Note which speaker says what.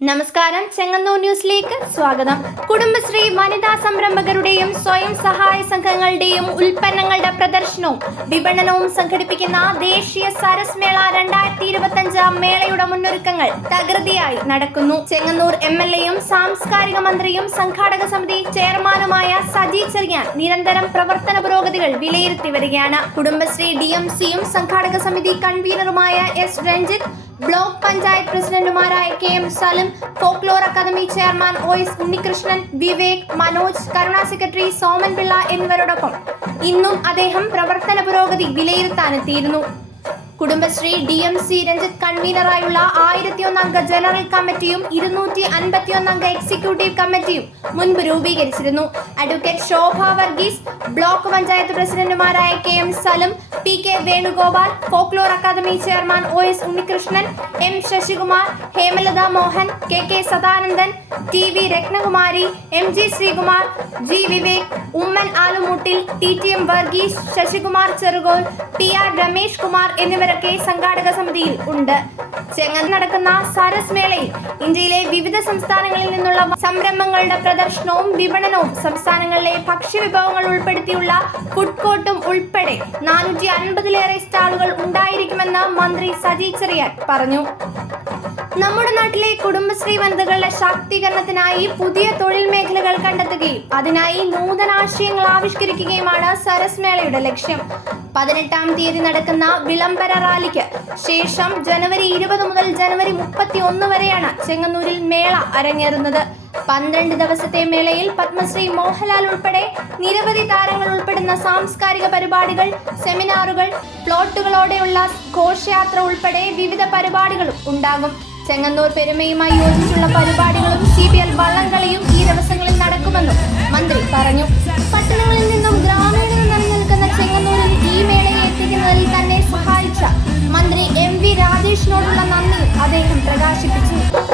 Speaker 1: നമസ്കാരം. ചെങ്ങന്നൂർ ന്യൂസിലേക്ക് സ്വാഗതം. കുടുംബശ്രീ വനിതാ സംരംഭകരുടെയും സ്വയം സഹായ സംഘങ്ങളുടെയും ഉൽപ്പന്നങ്ങളുടെ പ്രദർശനവും വിപണനവും സംഘടിപ്പിക്കുന്ന ദേശീയ സരസ് മേള രണ്ടായിരത്തി ഇരുപത്തി അഞ്ചാം മേളയുടെ മുന്നൊരുക്കങ്ങൾ തകൃതിയായി നടക്കുന്നു. ചെങ്ങന്നൂർ എം എൽ എയും സാംസ്കാരിക മന്ത്രിയും സംഘാടക സമിതി ചെയർമാനുമായ സജി ചെറിയാൻ നിരന്തരം പ്രവർത്തന പുരോഗതികൾ വിലയിരുത്തി വരികയാണ്. കുടുംബശ്രീ ഡി എം സിയും സംഘാടക സമിതി കൺവീനറുമായ എസ് രഞ്ജിത്ത് ബ്ലോക്ക് പഞ്ചായത്ത് പ്രസിഡന്റുമാരായ K M Salim folklore academy chairman O S Unnikrishnan Vivek Manoj Karuna secretary Soman Pillai എന്നിവരോടൊപ്പം ഇന്നും അദ്ദേഹം പ്രവർത്തന പുരോഗതി വിലയിരുത്താനെത്തിയിരുന്നു. Kudumbashree D M C Ranjith കൺവീനറായുള്ള ആയിരത്തി അംഗ ജനറൽ കമ്മിറ്റിയും ഇരുന്നൂറ്റി അൻപത്തി അംഗ എക്സിക്യൂട്ടീവ് കമ്മിറ്റിയും മുൻപ് രൂപീകരിച്ചിരുന്നു. അഡ്വക്കേറ്റ് ശോഭ വർഗീസ് ബ്ലോക്ക് പഞ്ചായത്ത് പ്രസിഡന്റുമാരായ K M Salam P K Venugopal folklore academy chairman O S Unnikrishnan M Sasikumar Hemalatha Mohan K K Sadanandan T V Rathnakumari M G Sreekumar G Vivek Oommen Alumuttil T T M Varghese Sasikumar Cherukol T R Ramesh Kumar എന്നിവരൊക്കെ സംഘാടക സമിതിയിൽ ഉണ്ട്. ചെങ്ങൻ നടക്കുന്ന സരസ് മേളയിൽ ഇന്ത്യയിലെ വിവിധ സംസ്ഥാനങ്ങളിൽ നിന്നുള്ള സംരംഭങ്ങളുടെ പ്രദർശനവും വിപണനവും സംസ്ഥാനങ്ങളിലെ ഭക്ഷ്യവിഭവങ്ങൾ ഉൾപ്പെടുത്തിയുള്ള ഫുഡ് കോർട്ടും ഉൾപ്പെടെ നാനൂറ്റി അൻപതിലേറെ സ്റ്റാളുകൾ ഉണ്ടായിരിക്കുമെന്ന് മന്ത്രി സജി ചെറിയാൻ പറഞ്ഞു. നമ്മുടെ നാട്ടിലെ കുടുംബശ്രീ വനിതകളുടെ ശാക്തീകരണത്തിനായി പുതിയ തൊഴിൽ മേഖലകൾ കണ്ടെത്തുകയും അതിനായി നൂതനാശയങ്ങൾ ആവിഷ്കരിക്കുകയുമാണ് സരസ് മേളയുടെ ലക്ഷ്യം. പതിനെട്ടാം തീയതി നടക്കുന്ന വിളംബര റാലിക്ക് ശേഷം ജനുവരി ഇരുപത് മുതൽ ജനുവരി മുപ്പത്തി ഒന്ന് വരെയാണ് ചെങ്ങന്നൂരിൽ മേള അരങ്ങേറുന്നത്. പന്ത്രണ്ട് ദിവസത്തെ മേളയിൽ പത്മശ്രീ മോഹൻലാൽ ഉൾപ്പെടെ നിരവധി താരങ്ങൾ ഉൾപ്പെടുന്ന സാംസ്കാരിക പരിപാടികൾ സെമിനാറുകൾ പ്ലോട്ടുകളോടെയുള്ള ഘോഷയാത്ര ഉൾപ്പെടെ വിവിധ പരിപാടികളും ഉണ്ടാകും. ചെങ്ങന്നൂർ പെരുമയുമായി യോജിച്ചുള്ള പരിപാടികളും സി ബി എൽ വള്ളംകളിയും ഈ ദിവസങ്ങളിൽ നടക്കുമെന്നും മന്ത്രി പറഞ്ഞു. രാജേഷിനോടുള്ള നന്ദിയും അദ്ദേഹം പ്രകാശിപ്പിച്ചു.